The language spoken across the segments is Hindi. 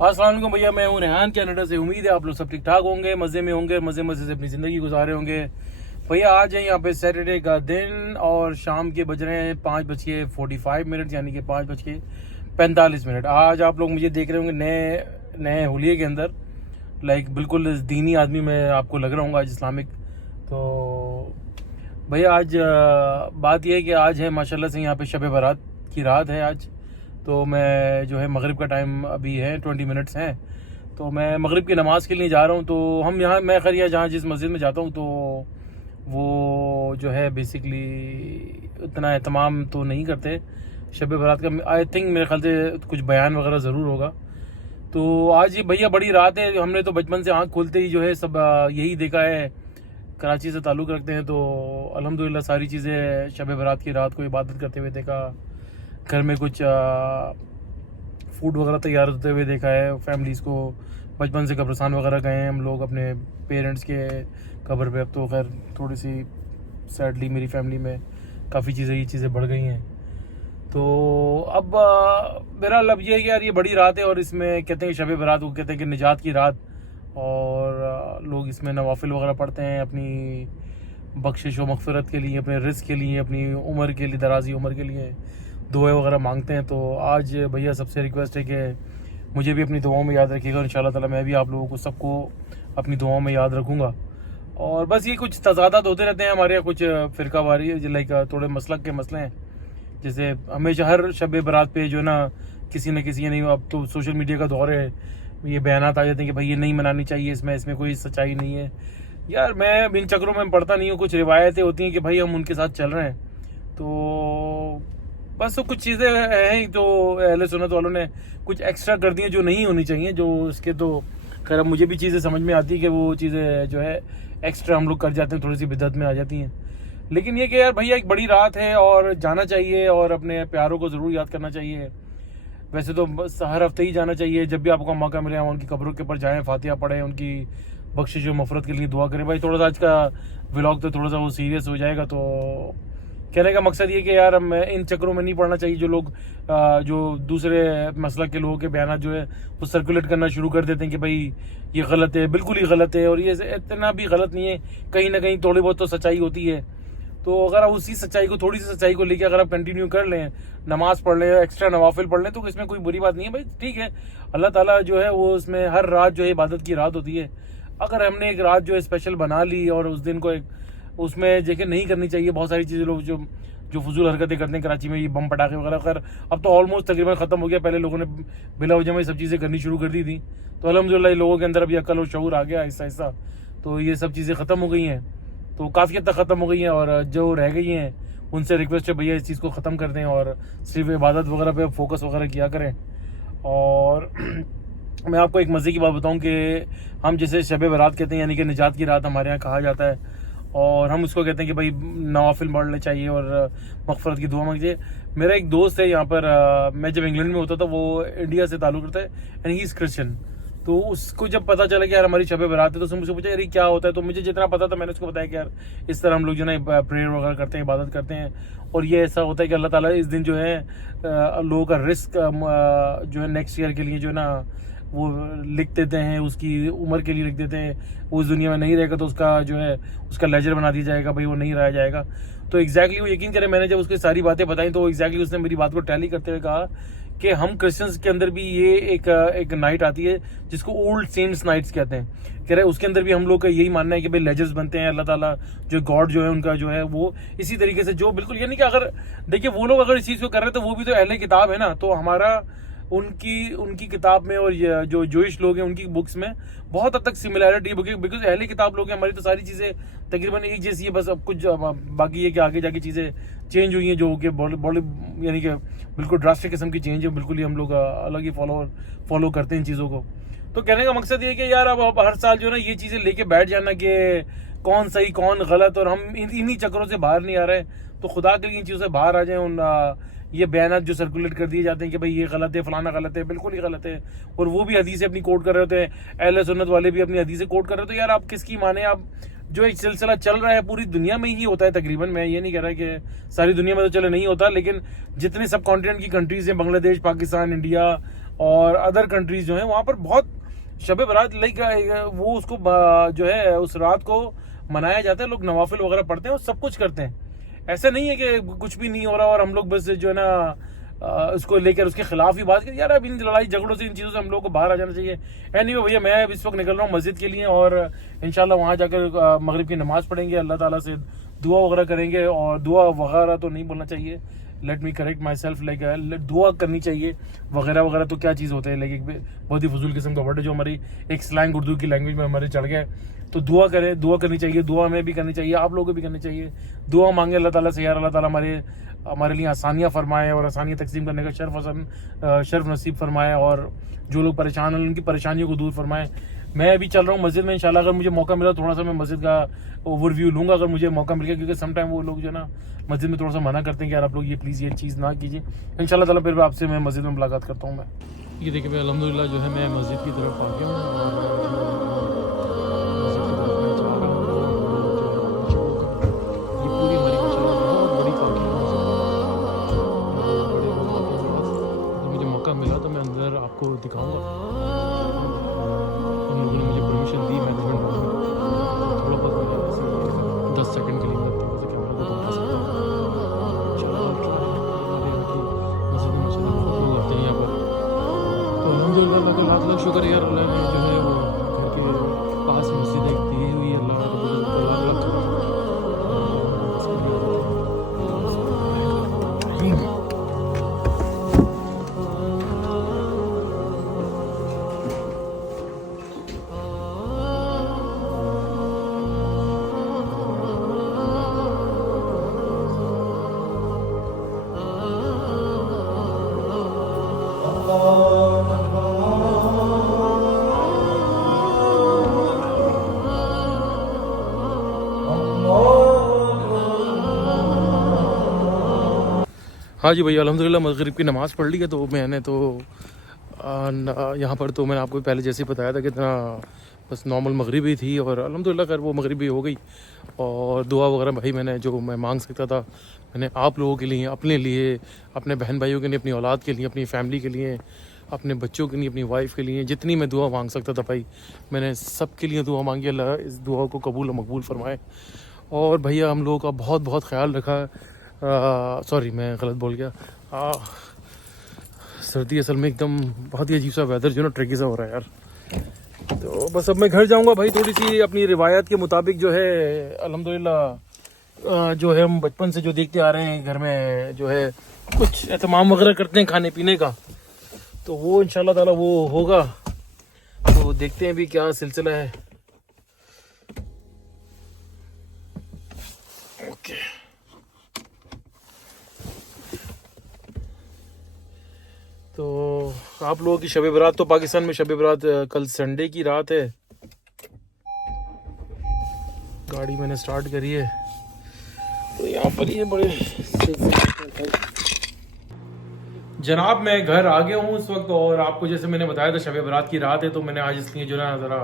अस्सलाम वालेकुम भैया, मैं हूँ रेहान कनाडा से। उम्मीद है आप लोग सब ठीक ठाक होंगे, मज़े में होंगे, मज़े मज़े से अपनी ज़िंदगी गुजारे होंगे। भैया आज है यहाँ पे सैटरडे का दिन और शाम के बज रहे हैं 5:45, यानी कि 5:45। आज आप लोग मुझे देख रहे होंगे नए नए हुलिये के अंदर, लाइक बिल्कुल दीनी आदमी मैं आपको लग रहा हूँ आज, इस्लामिक। तो भैया आज बात यह है कि आज है माशाल्लाह से यहाँ पे शब बारात की रात है आज। तो मैं जो है मगरिब का टाइम अभी है 20 मिनट्स हैं, तो मैं मगरिब की नमाज़ के लिए जा रहा हूँ। तो हम यहाँ मैं खैर जहाँ जिस मस्जिद में जाता हूँ तो वो जो है बेसिकली इतना एहतमाम तो नहीं करते शब बारात का। आई थिंक मेरे ख्याल से कुछ बयान वगैरह ज़रूर होगा। तो आज ये भैया बड़ी रात है। हमने तो बचपन से आँख खोलते ही जो है सब यही देखा है, कराची से ताल्लुक़ रखते हैं, तो अल्हम्दुलिल्लाह सारी चीज़ें शब बारात की रात को इबादत करते हुए देखा, घर में कुछ फूड वगैरह तैयार होते हुए देखा है, फैमिलीज़ को। बचपन से कब्रिस्तान वगैरह गए हैं हम लोग अपने पेरेंट्स के कब्र पे। अब तो खैर थोड़ी सी सैडली मेरी फैमिली में काफ़ी ये चीज़ें बढ़ गई हैं। तो अब मेरा लब ये है कि यार ये बड़ी रात है और इसमें कहते हैं शब बारात को कहते हैं कि निजात की रात, और लोग इसमें नवाफिल वगैरह पढ़ते हैं अपनी बख्शिश व मग़फ़िरत के लिए, अपने रिज़्क़ के लिए, अपनी उम्र के लिए, दराज़ी उम्र के लिए दुआएं वगैरह मांगते हैं। तो आज भैया सबसे रिक्वेस्ट है कि मुझे भी अपनी दुआओं में याद रखिएगा। इंशाल्लाह ताला मैं भी आप लोगों को सबको अपनी दुआओं में याद रखूँगा। और बस ये कुछ तज़ादात होते रहते हैं हमारे यहाँ, कुछ फ़िरका वारी लाइक थोड़े मसलक के मसले हैं। जैसे हमेशा हर शब बारात पे जो ना किसी न किसी, नहीं अब तो सोशल मीडिया का दौर है, ये बयानात आ जाते हैं कि भाई ये नहीं मनानी चाहिए, इसमें कोई सच्चाई नहीं है। यार मैं इन चक्रों में पढ़ता नहीं हूँ। कुछ रिवायतें होती हैं कि भाई हम उनके साथ चल रहे हैं, तो बस वो कुछ चीज़ें हैं जो अहले सुन्नत वालों ने कुछ एक्स्ट्रा कर दी हैं जो नहीं होनी चाहिए, जो इसके तो खैर अब मुझे भी चीज़ें समझ में आती है कि वो चीज़ें जो है एक्स्ट्रा हम लोग कर जाते हैं, थोड़ी सी बिदअत में आ जाती हैं। लेकिन ये कि यार भैया एक बड़ी रात है और जाना चाहिए और अपने प्यारों को ज़रूर याद करना चाहिए। वैसे तो बस हर हफ्ते ही जाना चाहिए, जब भी आपको मौका मिले उनकी कब्रों के ऊपर जाएँ, फातिहा पढ़ें, उनकी बख्शिश व मफ़रत के लिए दुआ करें। भाई थोड़ा सा आज का व्लॉग तो थोड़ा सा वो सीरियस हो जाएगा, तो कहने का मकसद ये कि यार हम इन चक्रों में नहीं पड़ना चाहिए जो लोग जो दूसरे मसलक के लोगों के बयान जो है वो सर्कुलेट करना शुरू कर देते हैं कि भाई ये गलत है, बिल्कुल ही गलत है। और ये इतना भी गलत नहीं है, कहीं ना कहीं थोड़ी बहुत तो सच्चाई होती है। तो अगर आप उसी सच्चाई को, थोड़ी सी सच्चाई को लेकर अगर आप कंटिन्यू कर लें, नमाज पढ़ लें, एक्स्ट्रा नवाफिल पढ़ लें, तो इसमें कोई बुरी बात नहीं है भाई। ठीक है, अल्लाह ताला जो है वो उसमें हर रात जो है इबादत की रात होती है। अगर हमने एक रात जो है स्पेशल बना ली और उस दिन को एक उसमें देखिए नहीं करनी चाहिए बहुत सारी चीज़ें। लोग जो फजूल हरकतें करते हैं कराची में, ये बम पटाखे वगैरह, खैर अब तो ऑलमोस्ट तकरीबन ख़त्म हो गया। पहले लोगों ने बिला वजह में सब चीज़ें करनी शुरू कर दी थी, तो अल्हम्दुलिल्लाह लोगों के अंदर अभी अकल और शऊर आ गया आहिस्ता आहिस्ता, तो ये सब चीज़ें ख़त्म हो गई हैं, तो काफ़ी हद तक ख़त्म हो गई हैं। और जो रह गई हैं उनसे रिक्वेस्ट है भैया इस चीज़ को ख़त्म कर दें और सिर्फ इबादत वगैरह पे फोकस वगैरह किया करें। और मैं आपको एक मज़े की बात बताऊं कि हम जैसे शब बारात कहते हैं, यानी कि निजात की रात हमारे यहाँ कहा जाता है, और हम उसको कहते हैं कि भाई नवाफिल पढ़ने चाहिए और मग़फ़िरत की दुआ मांगिए। मेरा एक दोस्त है यहाँ पर, मैं जब इंग्लैंड में होता था, वो इंडिया से ताल्लुक़ रखता है एंड ही इज़ क्रिश्चियन। तो उसको जब पता चला कि यार हमारी शब बारात है, तो उसने मुझसे पूछा यार क्या होता है। तो मुझे जितना पता था मैंने उसको बताया कि यार इस तरह हम लोग जो है ना प्रेयर वगैरह करते हैं, इबादत करते हैं, और ये ऐसा होता है कि अल्लाह ताला इस दिन जो है लोगों का रिस्क जो है नेक्स्ट ईयर के लिए जो है ना वो लिख देते हैं, उसकी उम्र के लिए लिख देते हैं। वो इस दुनिया में नहीं रहेगा तो उसका जो है उसका लेजर बना दिया जाएगा, भाई वो नहीं रहा जाएगा। तो एग्जैक्टली वो यकीन करें, मैंने जब उसको सारी बातें बताई तो एग्जैक्टली उसने मेरी बात को टैली करते हुए कहा कि हम क्रिश्चियंस के अंदर भी ये एक नाइट आती है जिसको ओल्ड सेंट्स नाइट्स कहते हैं। कह रहे उसके अंदर भी हम लोग का यही मानना है कि भाई लेजर्स बनते हैं, अल्लाह ताला जो गॉड जो है उनका जो है वो इसी तरीके से जो बिल्कुल, यानी कि अगर देखिए वो लोग अगर इस चीज़ को कर रहे हैं तो वो भी तो अहले किताब है ना, तो हमारा उनकी किताब में और जो जोइश लोग हैं उनकी बुक्स में बहुत हद तक सिमिलैरिटी, बिकॉज अहले किताब लोग हैं। हमारी तो सारी चीज़ें तकरीबन एक जैसी है, बस अब कुछ बाकी है कि आगे जाके चीज़ें चेंज हुई हैं जो कि बॉडी यानी कि बिल्कुल ड्रास्टिक किस्म की चेंज है, बिल्कुल ही हम लोग अलग ही फॉलो करते हैं इन चीज़ों को। तो कहने का मकसद ये कि यार अब हर साल जो है ना ये चीज़ें लेके बैठ जाना कि कौन सही कौन गलत, और हम इन्हीं चक्रों से बाहर नहीं आ रहे, तो खुदा के लिए इन चीज़ों से बाहर आ जाएं। उन ये बयान जो सर्कुलेट कर दिए जाते हैं कि भाई ये गलत है, फलाना गलत है, बिल्कुल ही गलत है, और वो भी हदीसें अपनी कोट कर रहे होते हैं, अहले सुन्नत वाले भी अपनी हदीसें कोट कर रहे होते हैं। यार आप किसकी माने? आप जो एक सिलसिला चल रहा है पूरी दुनिया में ही होता है तकरीबन, मैं ये नहीं कह रहा कि सारी दुनिया में तो चले नहीं होता, लेकिन जितने सब कॉन्टिनेंट की कंट्रीज हैं, बांग्लादेश, पाकिस्तान, इंडिया और अदर कंट्रीज जो हैं वहाँ पर बहुत शब बारात लाइक वो उसको जो है उस रात को मनाया जाता है, लोग नवाफिल वगैरह पढ़ते हैं और सब कुछ करते हैं। ऐसा नहीं है कि कुछ भी नहीं हो रहा और हम लोग बस जो है ना उसको लेकर उसके खिलाफ ही बात करें। यार अब इन लड़ाई झगड़ों से, इन चीज़ों से हम लोग को बाहर आ जाना चाहिए। एनीवे भैया, मैं इस वक्त निकल रहा हूँ मस्जिद के लिए और इंशाल्लाह वहाँ जाकर मगरिब की नमाज़ पढ़ेंगे, अल्लाह ताला से दुआ वगैरह करेंगे। और दुआ वगैरह तो नहीं बोलना चाहिए, let me correct my self, like दुआ करनी चाहिए। वगैरह वगैरह तो क्या चीज़ होता है, लाइक बहुत ही फजूल किस्म का वर्ड है जो हमारी एक स्लैंग उर्दू की लैंग्वेज में हमारे चढ़ गया है। तो दुआ करें, दुआ करनी चाहिए, दुआ हमें भी करनी चाहिए, आप लोगों को भी करनी चाहिए। दुआ मांगे अल्लाह ताला से, यार अल्लाह ताला हमारे लिए आसानियाँ फरमाए और आसानियाँ तकसीम करने का शर्फ नसीब फरमाए और जो लोग परेशान हैं उनकी परेशानियों को दूर फरमाए। मैं अभी चल रहा हूँ मस्जिद में, इंशाल्लाह अगर मुझे मौका मिला थोड़ा सा मैं मस्जिद का ओवरव्यू लूँगा, अगर मुझे मौका मिल गया, क्योंकि समटाइम वो लोग जो है ना मस्जिद में थोड़ा सा मना करते हैं कि यार आप लोग ये प्लीज़ ये चीज़ ना कीजिए। इंशाल्लाह ताला फिर आपसे मैं मस्जिद में मुलाकात करता हूँ। मैं ये देखिए भाई, अल्हम्दुलिल्लाह जो है मैं मस्जिद की तरफ आ गया हूँ। मिला तो मैं अंदर आपको दिखाऊंगा। उन लोगों ने मुझे परमिशन दी, मैनेजमेंट वालों ने, थोड़ा बहुत 10 सेकंड के लिए मैं कैमरा को घुमा सकता हूँ। मस्जिद में बहुत लोग आते हैं यहाँ पर, तो अल्हम्दुलिल्लाह का लाख लाख शुक्र यार, अल्लाह ने जो है वो घर के पास मस्जिद एक दी हुई, अल्लाह का लाख लाख हाँ जी भैया, अल्हम्दुलिल्लाह मगरिब की नमाज़ पढ़ ली है। तो मैंने तो यहाँ पर तो मैंने आपको पहले जैसे ही बताया था कि इतना बस नॉर्मल मगरिब ही थी और अल्हम्दुलिल्लाह खैर वो मगरिब भी हो गई। और दुआ वगैरह भाई मैंने जो मैं मांग सकता था मैंने आप लोगों के लिए, अपने लिए, अपने बहन भाइयों के लिए, अपनी औलाद के लिए, अपनी फ़ैमिली के लिए, अपने बच्चों के लिए, अपनी वाइफ के लिए, जितनी मैं दुआ मांग सकता था भाई मैंने सब के लिए दुआ मांगी। अल्लाह इस दुआ को कबूल और मकबूल फरमाए। और भैया हम लोगों का बहुत बहुत ख्याल रखा। सॉरी मैं गलत बोल गया। सर्दी असल में एकदम बहुत ही अजीब सा वेदर जो ना ट्रिकी सा हो रहा है यार। तो बस अब मैं घर जाऊंगा भाई, थोड़ी सी अपनी रिवायत के मुताबिक जो है अल्हम्दुलिल्लाह जो है हम बचपन से जो देखते आ रहे हैं घर में जो है कुछ एहतमाम वगैरह करते हैं खाने पीने का, तो वो इंशाल्लाह ताला वो होगा। तो देखते हैं भी क्या सिलसिला है। ओके तो आप लोगों की शब बरात, तो पाकिस्तान में शब बरात कल संडे की रात है। गाड़ी मैंने स्टार्ट करी है तो यहाँ पर ये बड़े जनाब मैं घर आ गया हूँ इस वक्त। और आपको जैसे मैंने बताया था शब बरात की रात है, तो मैंने आज इसलिए जो है ज़रा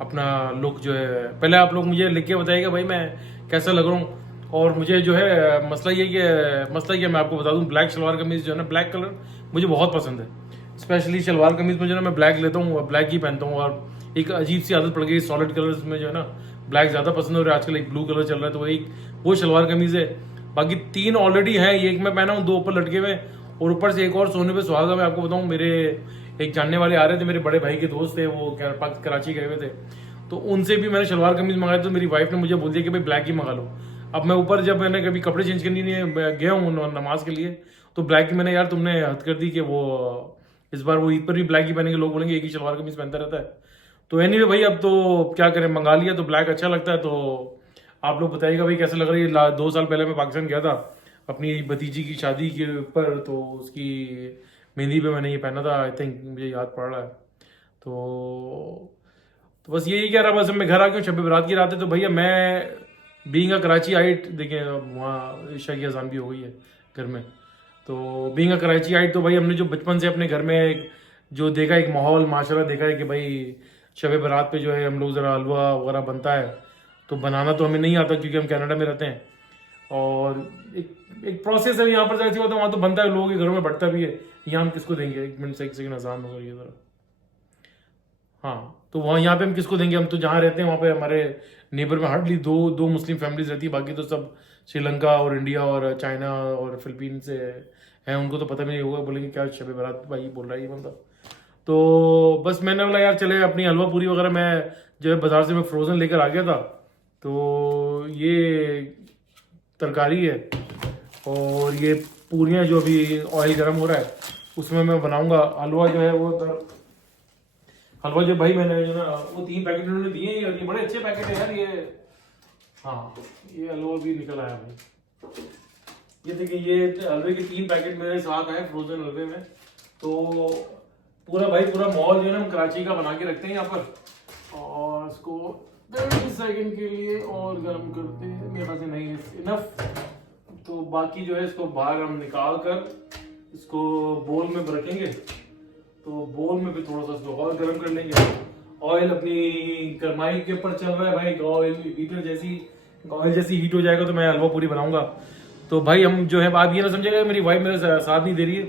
अपना लुक जो है, पहले आप लोग मुझे लिख के बताइएगा भाई मैं कैसा लग रहा हूँ। और मुझे जो है मसला ये मैं आपको बता दूं, ब्लैक शलवार कमीज़ जो है ना, ब्लैक कलर मुझे बहुत पसंद है। स्पेशली शलवार कमीज़ में जो है ना मैं ब्लैक लेता हूँ, ब्लैक ही पहनता हूँ। और एक अजीब सी आदत पड़ गई सॉलिड कलर्स में जो है ना ब्लैक ज़्यादा पसंद हो रहा है आजकल। एक ब्लू कलर चल रहा है तो वो शलवार कमीज़ है। बाकी 3 ऑलरेडी है, एक मैं पहना हूँ, 2 ऊपर लटके हुए और ऊपर से एक और सोने पे सुहागा। मैं आपको बताऊँ मेरे एक जानने वाले आ रहे थे, मेरे बड़े भाई के दोस्त थे, वो कराची गए हुए थे, तो उनसे भी मैंने शलवार कमीज़ मंगाया। तो मेरी वाइफ ने मुझे बोल दिया कि भाई ब्लैक ही मंगा लो। अब मैं ऊपर जब मैंने कभी कपड़े चेंज करने गया हूँ नमाज के लिए, तो ब्लैक ही मैंने, यार तुमने हद कर दी कि वो इस बार वो ईद पर भी ब्लैक ही पहनेंगे, लोग बोलेंगे एक ही शलवार कमीज पहनता रहता है। तो एनीवे भाई अब तो क्या करें, मंगा लिया तो ब्लैक अच्छा लगता है। तो आप लोग बताइएगा भाई कैसा लग रहा है। 2 साल पहले मैं पाकिस्तान गया था अपनी भतीजी की शादी के ऊपर, तो उसकी मेहंदी पे मैंने ये पहना था, आई थिंक मुझे याद पड़ रहा है। तो बस यही कह रहा, बस मैं घर आ गया, शब बरात की रात है। तो भैया मैं बीइंग अ कराची आइट, देखिए वहाँ ईशा की अजान भी हो गई है घर में, तो बीइंग अ कराची आइट तो भाई हमने जो बचपन से अपने घर में जो देखा एक माहौल माशाल्लाह देखा है कि भाई शब बरात पे जो है हम लोग ज़रा हलवा वगैरह बनता है। तो बनाना तो हमें नहीं आता क्योंकि हम कनाडा में रहते हैं, और एक प्रोसेस है यहाँ पर जैसी होता है वहाँ तो बनता है, लोगों के घरों में बढ़ता भी है। यहाँ हम किसको देंगे? एक मिनट से एक सेकंड आसान होगा ये जरा। हाँ, तो वहाँ यहाँ पे हम किसको देंगे? हम तो जहाँ रहते हैं वहाँ पे हमारे नेबर में हार्डली दो मुस्लिम फैमिलीज रहती है, बाकी तो सब श्रीलंका और इंडिया और चाइना और फिलीपीन से हैं। उनको तो पता भी नहीं होगा, बोलेंगे क्या शब बारात भाई बोल रहा है ये बंदा। तो बस मैंने बोला यार चले अपनी हलवा पूरी वगैरह मैं जो है बाजार से मैं फ्रोज़न लेकर आ गया था। तो ये तरकारी है और ये पूरियाँ जो अभी ऑयल गर्म हो रहा है उसमें मैं बनाऊंगा। हलवा जो है वो हलवा जो भाई मैंने जो ना वो 3 पैकेट उन्होंने दिए हैं, ये बड़े अच्छे पैकेट है यार ये। हाँ, ये हलवा भी निकल आया भाई। ये देखिए ये हलवे के 3 पैकेट मेरे साथ आए फ्रोजन हलवे में। तो पूरा माहौल जो है ना हम कराची का बना के रखते हैं यहाँ पर, और इसको 30 सेकंड के लिए और गर्म करते हैं। मेरे पास नहीं इनफ, तो बाकी जो है इसको बाहर हम निकाल कर इसको बोल में रखेंगे। तो बोल में भी थोड़ा सा इसको और गर्म कर लेंगे। ऑयल अपनी गरमाई के ऊपर चल रहा है भाई, ऑयल जैसी हीट हो जाएगा तो मैं हलवा पूरी बनाऊंगा। तो भाई हम जो है आप ये ना समझेगा मेरी वाइफ मेरे साथ नहीं दे रही है,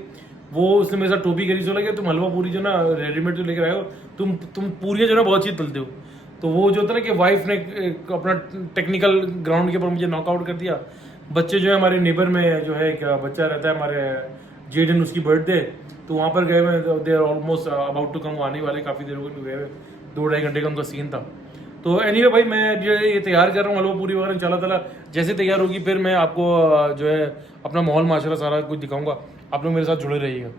वो उसने मेरे साथ टोपी करी, सो लगे तुम हलवा पूरी जो ना रेडीमेड जो लेकर आए हो, तुम पूरी जो ना बहुत चीज तलते हो। तो वो जो था ना कि वाइफ ने अपना टेक्निकल ग्राउंड के ऊपर मुझे नॉकआउट कर दिया। बच्चे जो है हमारे नेबर में जो है क्या बच्चा रहता है हमारे जेडन, उसकी बर्थडे, तो वहाँ पर गए हुए, they are almost about to come, आने वाले काफ़ी देर हो गए गए हुए, 2-2.5 घंटे का उनका सीन था। तो एनीवे भाई मैं जो ये तैयार कर रहा हूँ हलवा पूरी वगैरह, इंशाल्लाह ताला जैसे तैयार होगी फिर मैं आपको जो है अपना माहौल माशरा सारा कुछ दिखाऊंगा। आप लोग मेरे साथ जुड़े रहिएगा।